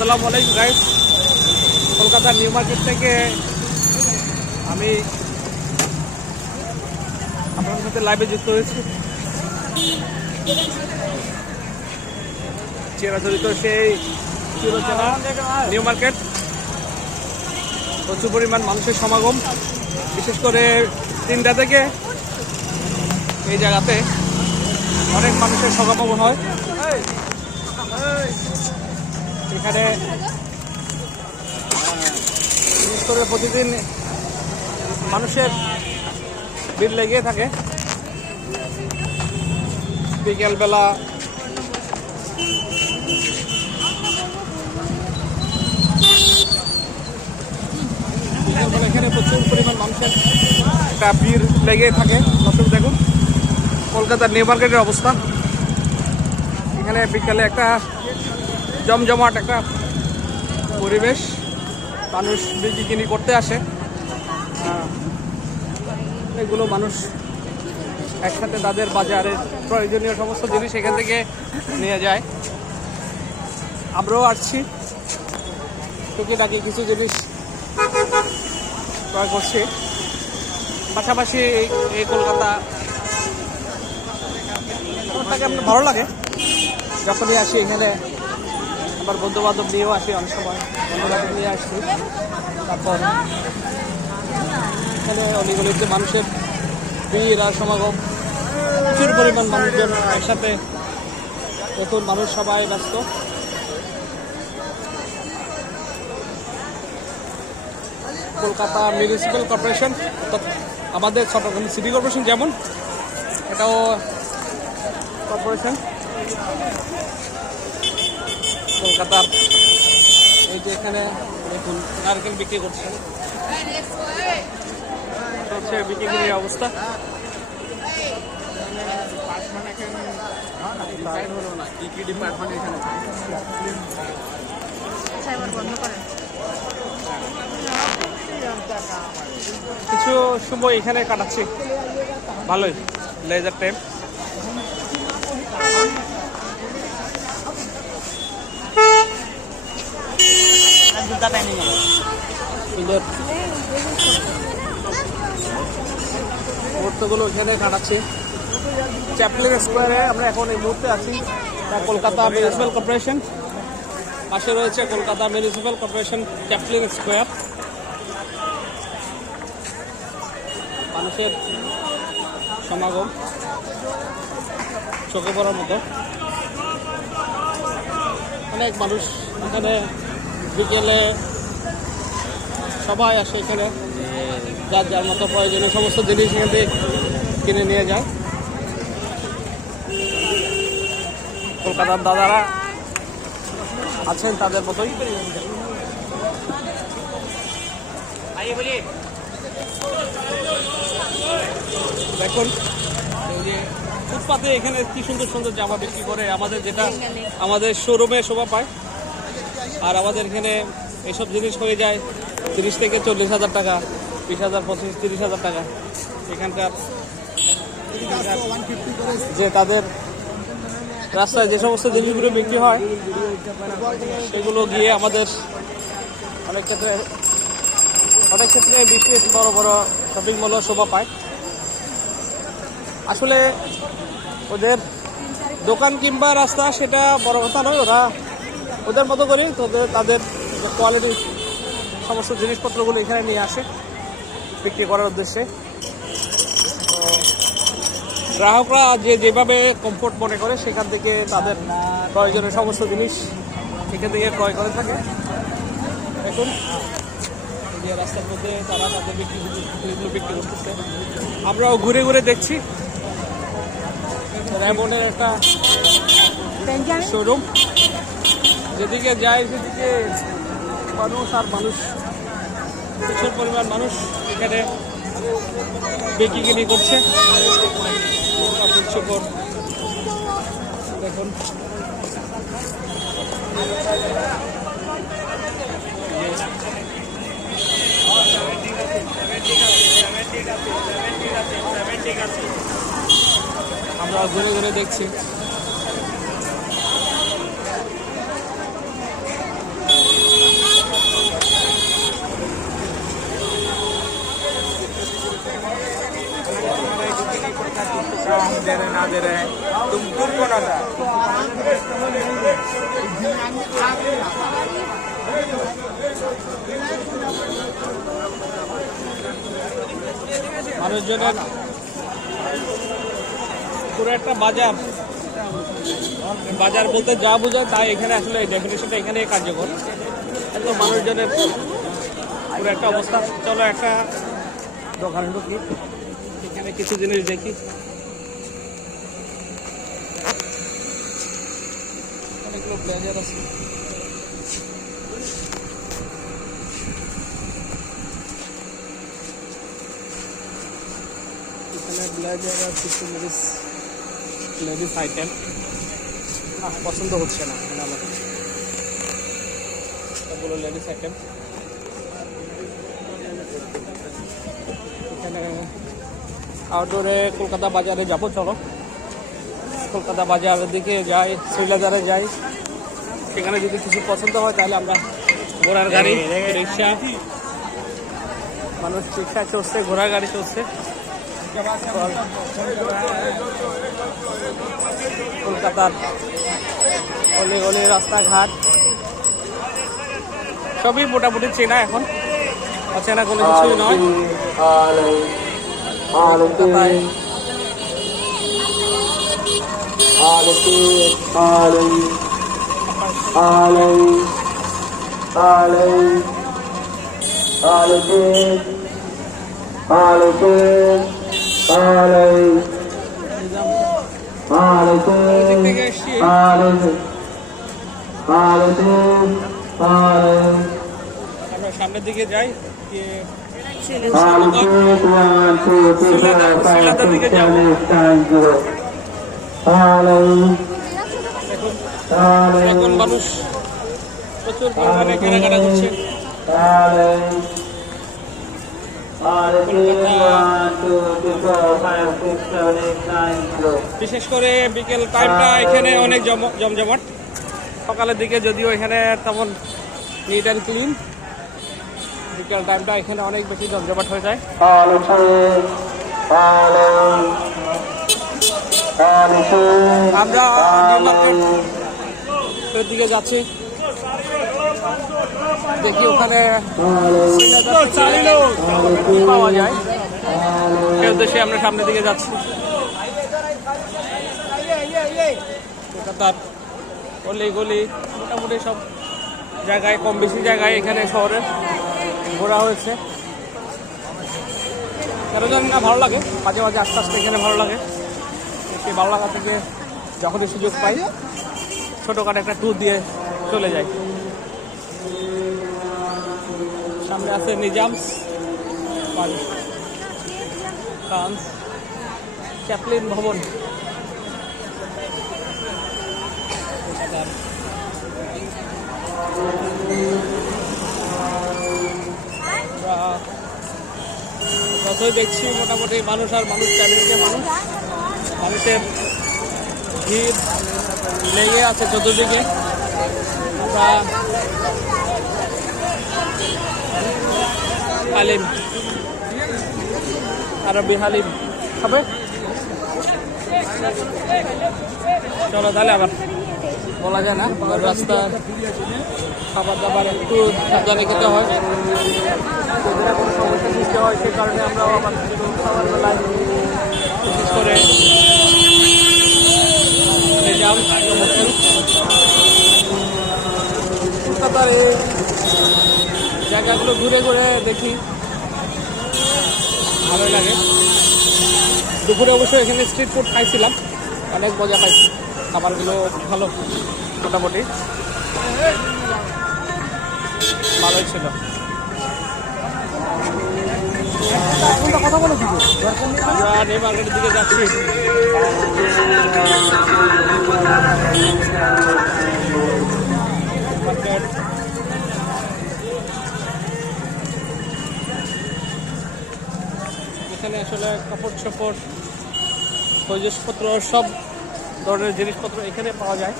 আসসালামু আলাইকুম গাইস, কলকাতার নিউ মার্কেট থেকে আমি আপনাদের সাথে লাইভে যুক্ত হয়েছি। চিরাচরিত সেই চিরচেনা নিউ মার্কেট, প্রচুর পরিমাণ মানুষের সমাগম, বিশেষ করে 3টা থেকে এই জায়গাতে অনেক মানুষের সমাগম হয়। এখানে বিশেষ করে প্রতিদিন মানুষের ভিড় লেগে থাকে। বিকেলবেলা এখানে প্রচুর পরিমাণ মানুষের একটা ভিড় লেগে থাকে। দর্শক দেখুন কলকাতার নিউ মার্কেটের অবস্থা। এখানে বিকালে একটা জমজমাট একটা পরিবেশ, মানুষ বিক্রি কিনি করতে আসে। এগুলো মানুষ একসাথে তাদের বাজারের প্রয়োজনীয় সমস্ত জিনিস এখান থেকে নিয়ে যায়। আমরাও আসছি, টুকিটাকি কিছু জিনিস ক্রয় করছি। পাশাপাশি এই কলকাতা আমার ভালো লাগে যখনই আসি। এখানে আবার বন্ধু বান্ধব নিয়েও আসি, অনেক সময় বন্ধু বান্ধব নিয়ে আসছি। তারপর এখানে অলিগলিতে মানুষের ভিড় আর সমাগম, প্রচুর পরিমাণ মানুষজন একসাথে, নতুন মানুষ সবাই ব্যস্ত। কলকাতা মিউনিসিপ্যাল কর্পোরেশন, অর্থাৎ আমাদের চট্টগ্রাম সিটি কর্পোরেশন যেমন, এটাও কর্পোরেশন। কলকাতার এই যে এখানে দেখুন নারকেল বিক্রি করছে, বিক্রির অবস্থা। কিছু সময় এখানে কাটাচ্ছি, ভালোই লেজার টাইম। সুন্দর মুহূর্তগুলো এখানে কাটাচ্ছি। চ্যাপলিন স্কোয়ারে আমরা এখন এই মুহূর্তে আছি। কলকাতা মিউনিসিপ্যাল কর্পোরেশন, পাশে রয়েছে Kolkata municipal corporation Chaplin square. মানুষের সমাগম চোখে পড়ার মতো, অনেক মানুষ এখানে বিকেলে সবাই আসে। এখানে যার যার মতো প্রয়োজনীয় সমস্ত জিনিস এখান থেকে কিনে নিয়ে যায়। কলকাতার দাদারা আছেন তাদের মতোই। দেখুন ফুটপাতে এখানে কি সুন্দর সুন্দর জামা বিক্রি করে, আমাদের যেটা আমাদের শোরুমে শোভা পায়। আর আমাদের এখানে এসব জিনিস হয়ে যায় 30 থেকে 40,000 টাকা, 20,000, 25,000, 30,000 টাকা। এখানকার যে তাদের রাস্তায় যে সমস্ত জিনিসগুলো বিক্রি হয় সেগুলো গিয়ে আমাদের অনেক ক্ষেত্রে বিশেষ বড় বড় শপিং মলও শোভা পায়। আসলে ওদের দোকান কিংবা রাস্তা সেটা বড় কথা নয়, ওরা ওদের মতো করে তাদের যে কোয়ালিটি সমস্ত জিনিসপত্রগুলো এখানে নিয়ে আসে বিক্রি করার উদ্দেশ্যে। তো গ্রাহকরা যেভাবে কমফোর্ট মনে করে সেখান থেকে তাদের প্রয়োজনীয় সমস্ত জিনিস এখান থেকে ক্রয় করে থাকে। দেখুন যে রাস্তার মধ্যে তারা তাদের বিক্রি করতেছে, আমরাও ঘুরে ঘুরে দেখছি। রেমনের একটা শোরুম, যেদিকে যায় সেদিকে মানুষ আর মানুষ, প্রচুর পরিমাণ মানুষ এখানে বিক্রি কিনি করছে। দেখুন আমরা ঘুরে ঘুরে দেখছি। মানুষজনের পুরো একটা বাজার, বাজার বলতে যা বোঝায় তাই এখানে আসলে এই ডেফিনেশনটা এখানে কার্যকর। এত মানুষজনের পুরো একটা অবস্থা। চলো একটা দোকানে ঢুকি, এখানে কিছু জিনিস দেখি। অনেকগুলো ব্লেজার আছে। এখানে ব্লেজার আর কিছু লেডিস আইটেম পছন্দ হচ্ছে না আমার, সবগুলো লেডিস আইটেম। এখানে আউটডোরে কলকাতা বাজারে যাবো, চলো কলকাতা বাজারের দিকে যাই, শ্রীবাজারে যাই। সেখানে যদি কিছু পছন্দ হয় তাহলে আমরা ঘোড়ার গাড়ি, রিক্সা, মানুষ রিক্সা চড়ছে, ঘোড়ার গাড়ি চড়ছে। কলকাতার অলি গলি রাস্তাঘাট সবই মোটামুটি চেনা, এখন অচেনা কোনো কিছুই নয়। কলকাতায় আমরা সামনের দিকে যাই, শ্রীলঙ্কার দিকে যাবো। এখন মানুষ প্রচুর পরিমাণে কেনাকাটা করছে। বিশেষ করে বিকেল টাইমটা এখানে অনেক জমজমাট। সকালের দিকে যদিও এখানে তেমন নিট অ্যান্ড ক্লিন, বিকেল টাইমটা এখানে অনেক বেশি জমজমাট হয়ে যায়। আমরা দিকে যাচ্ছি, দেখি ওখানে পাওয়া যায়, সেই উদ্দেশ্যে আমরা সামনের দিকে যাচ্ছি। কলকাতার অলি গলি মোটামুটি সব জায়গায়, কম বেশি জায়গায় এখানে শহরে ঘোরা হয়েছে। কেন জানি না ভালো লাগে, মাঝে মাঝে আস্তে আস্তে এখানে ভালো লাগে। সেই ভালো লাগা থেকে যখনই সুযোগ পাই ছোটোখাটো একটা ট্যুর দিয়ে চলে যাই। সামনে আছে নিজামস, ফ্রান্স, চ্যাপলিন ভবন। যতই দেখছি মোটামুটি মানুষ আর মানুষ, চারিদিকে মানুষ, মানুষের ভিড় লেগে আছে চতুর্দিকে। আমরা হালিম, আরবি হালিম খাবে। চলো তাহলে, আবার বলা যায় না, রাস্তা খাবার দাবার একটু সাবধানে খেতে হয়, কোনো সমস্যা সৃষ্টি হয়। সে কারণে আমরা আবার খাবার বেলায় বিশেষ করে কলকাতার এই জায়গাগুলো ঘুরে ঘুরে দেখি, ভালোই লাগে। দুপুরে অবশ্যই এখানে স্ট্রিট ফুড খাইছিলাম, অনেক মজা পাইছি, খাবারগুলো ভালো, মোটামুটি ভালোই ছিল। কথা বলো, আমরা নিউ মার্কেটের দিকে যাচ্ছি। এখানে আসলে কাপড় চোপড়, প্রয়োজনপত্র, সব ধরনের জিনিসপত্র এখানে পাওয়া যায়।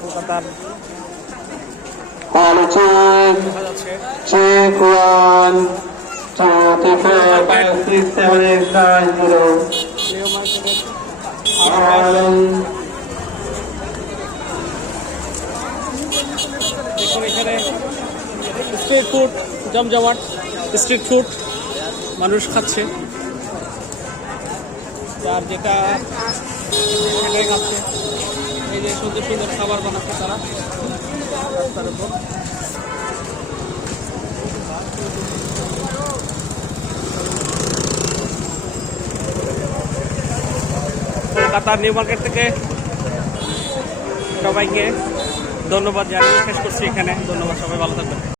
কলকাতার দেখা যাচ্ছে স্ট্রিট ফুড জমজমাট, স্ট্রিট ফুড মানুষ খাচ্ছে, যার যেটা সেটাই খাচ্ছে। এই যে সুন্দর সুন্দর খাবার বানাচ্ছে তারা রাস্তার উপর। কলকাতার নিউ মার্কেট থেকে সবাইকে ধন্যবাদ জানিয়ে শেষ করছি এখানে। ধন্যবাদ, সবাই ভালো থাকবেন।